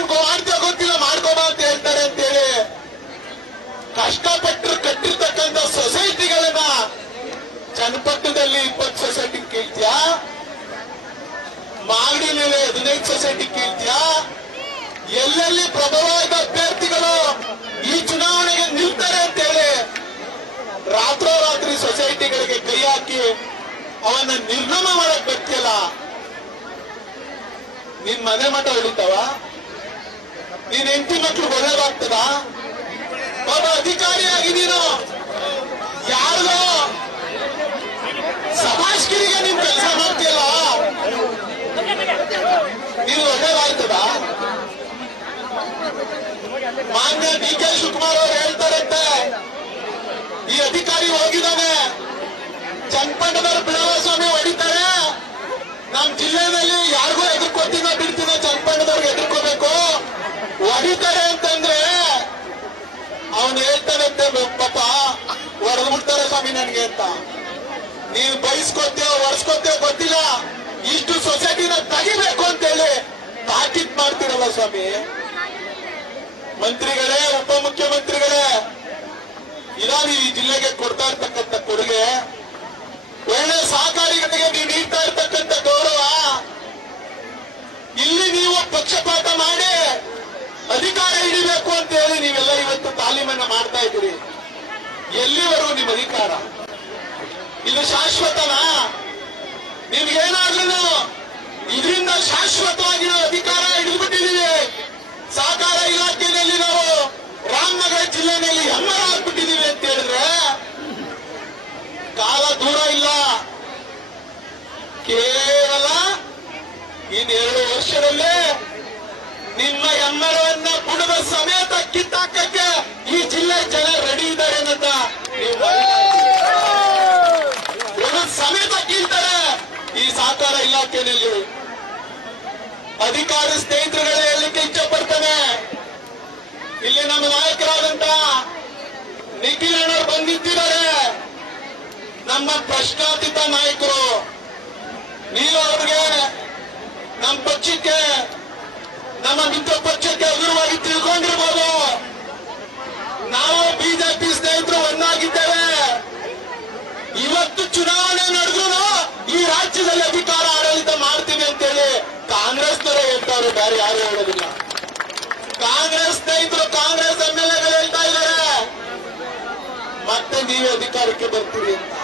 ಏನ್ ಮಾಡ್ತಾ ಗೊತ್ತಿಲ್ಲ ಮಾಡ್ಕೋಬ ಅಂತ ಹೇಳ್ತಾರೆ ಅಂತೇಳಿ ಕಷ್ಟಪಟ್ಟರು ಕಟ್ಟಿರ್ತಕ್ಕಂಥ ಸೊಸೈಟಿಗಳನ್ನ ಚನ್ನಪಟ್ಟಣದಲ್ಲಿ 20 ಸೊಸೈಟಿ ಕೇಳ್ತೀಯಾ, ಮಾಗಡಿನಲ್ಲಿ 15 ಸೊಸೈಟಿ ಕೇಳ್ತೀಯಾ? ಎಲ್ಲೆಲ್ಲಿ ಪ್ರಬಲವಾದ ಅಭ್ಯರ್ಥಿಗಳು ಈ ಚುನಾವಣೆಗೆ ನಿಲ್ತಾರೆ ಅಂತೇಳಿ ರಾತ್ರೋರಾತ್ರಿ ಸೊಸೈಟಿಗಳಿಗೆ ಕೈ ಹಾಕಿ ಅವನ್ನ ನಿರ್ನಾಮ ಮಾಡಕ್ ಬರ್ತಿಯಲ್ಲ, ನಿನ್ ಮನೆ ಮಠ ಉಳಿತಾವ? ನೀನ್ ಹೆಂಡತಿ ಮಕ್ಳು ಒಳ್ಳೇದಾಗ್ತದ? ಒಬ್ಬ ಅಧಿಕಾರಿಯಾಗಿ ನೀನು ಯಾರಿಗೋ ಸಮಾಜ್ಗಿರಿಗೆ ನೀನ್ ಕೆಲಸ ಮಾಡ್ತೀಯಲ್ಲ, ನೀನು ಒಳ್ಳೇದಾಗ್ತದ? ಮಾನ್ಯ ಡಿ.ಕೆ. ಶಿವಕುಮಾರ್ ಅವರು ಹೇಳ್ತಾರಂತೆ, ಈ ಅಧಿಕಾರಿ ಹೋಗಿದ್ದಾನೆ, ಚನ್ನಪಟ್ಟಣದವರು ಬಿಳವಸ್ವಾಮಿ ಹೊಡಿತಾರೆ, ನಮ್ ಜಿಲ್ಲೆಯಲ್ಲಿ ಯಾರಿಗೂ ಎದುರ್ಕೋತೀನ ಬಿಡ್ತೀನ, ಚನ್ನಪಟ್ಟಣದವ್ರಿಗೆ ಎದುರ್ಕೋಬೇಕು, ಹೊಡಿತಾರೆ ಅಂತಂದ್ರೆ ಅವನು ಹೇಳ್ತಾನಂತೆ, ಪಾಪ ಹೊಡೆದ್ಬಿಡ್ತಾರೆ ಸ್ವಾಮಿ ನನ್ಗೆ ಅಂತ. ನೀನ್ ಬಯಸ್ಕೋತೇವ ಒರೆಸ್ಕೋತೇವ ಗೊತ್ತಿಲ್ಲ, ಇಷ್ಟು ಸೊಸೈಟಿನ ತೆಗಿಬೇಕು ಅಂತೇಳಿ ತಾಕೀತ್ ಮಾಡ್ತೀರಲ್ಲ ಸ್ವಾಮಿ. ಮಂತ್ರಿಗಳೇ, ಉಪಮುಖ್ಯಮಂತ್ರಿಗಳೇ, ಇದಾಗಿ ಈ ಜಿಲ್ಲೆಗೆ ಕೊಡ್ತಾ ಇರ್ತಕ್ಕಂಥ ಕೊಡುಗೆ, ಒಳ್ಳೆ ಸಹಕಾರಿಗಳಿಗೆ ನೀವು ನೀಡ್ತಾ ಇರ್ತಕ್ಕಂಥ ಗೌರವ, ಇಲ್ಲಿ ನೀವು ಪಕ್ಷಪಾತ ಮಾಡಿ ಅಧಿಕಾರ ಹಿಡಿಬೇಕು ಅಂತ ಹೇಳಿ ನೀವೆಲ್ಲ ಇವತ್ತು ತಾಲೀಮನ್ನ ಮಾಡ್ತಾ ಇದ್ದೀರಿ. ಎಲ್ಲಿವರೆಗೂ ನಿಮ್ಮ ಅಧಿಕಾರ? ಇದು ಶಾಶ್ವತನಾ? ನಿಮ್ಗೇನಾಗ್ಲೂ ಇದರಿಂದ ಶಾಶ್ವತವಾಗಿ ನಾವು ಅಧಿಕಾರ ಹಿಡಿದ್ಬಿಟ್ಟಿದೀವಿ. ಸಹಕಾರ ಇಲಾಖೆಯಲ್ಲಿ ನಾವು ರಾಮನಗರ ಜಿಲ್ಲೆಯಲ್ಲಿ ಹೆಮ್ಮರ ಆಗ್ಬಿಟ್ಟಿದೀವಿ ಅಂತ ಹೇಳಿದ್ರೆ ಕಾಲ ದೂರ ಇಲ್ಲ. ಕೇವಲ ಇನ್ನು 2 ವರ್ಷದಲ್ಲೇ ನಿಮ್ಮ ಹೆಮ್ಮರವನ್ನ ಬುಡದ ಸಮೇತ ಕಿತ್ತಾಕಕ್ಕೆ ಈ ಜಿಲ್ಲೆ ಜನ ರೆಡಿ ಇದ್ದಾರೆ ಅಂತ ಬುಡದ ಸಮೇತ ಕೀಳ್ತಾರೆ ಈ ಸಹಕಾರ ಇಲಾಖೆಯಲ್ಲಿ. ಅಧಿಕಾರಿ ಸ್ನೇಹಿತರುಗಳೇ ಹೇಳಲಿಕ್ಕೆ ಇಚ್ಛೆ ಪಡ್ತಾನೆ, ಇಲ್ಲಿ ನಮ್ಮ ನಾಯಕರಾದಂತ ನಿಖಿಲ್ ಅಣ್ಣವ್ರು ಬಂದಿದ್ದಾರೆ, ನಮ್ಮ ಪ್ರಶ್ನಾತೀತ ನಾಯಕರು. ನೀವು ಅವ್ರಿಗೆ ನಮ್ಮ ಪಕ್ಷಕ್ಕೆ, ನಮ್ಮ ಮಿತ್ರ ಪಕ್ಷಕ್ಕೆ ಹಗುರವಾಗಿ ತಿಳ್ಕೊಂಡಿರ್ಬೋದು. ನಾವು ಬಿಜೆಪಿ ಸ್ನೇಹಿತರು ಒಂದಾಗಿದ್ದೇವೆ. ಇವತ್ತು ಚುನಾವಣೆ ನಡೆದ್ರು ಈ ರಾಜ್ಯದಲ್ಲಿ ಅಧಿಕಾರ ಆಡಳಿತ ಮಾಡ್ತೀವಿ ಅಂತೇಳಿ ಕಾಂಗ್ರೆಸ್ನವರೇ ಹೇಳ್ತಾರೆ, ಬೇರೆ ಯಾರು ಹೇಳೋದಿಲ್ಲ. ಕಾಂಗ್ರೆಸ್ ಸ್ನೇಹಿತರು, ಕಾಂಗ್ರೆಸ್ MLA ಗಳು ಹೇಳ್ತಾ ಇದ್ದಾರೆ ಮತ್ತೆ ನೀವೇ ಅಧಿಕಾರಕ್ಕೆ ಬರ್ತೀವಿ ಅಂತ.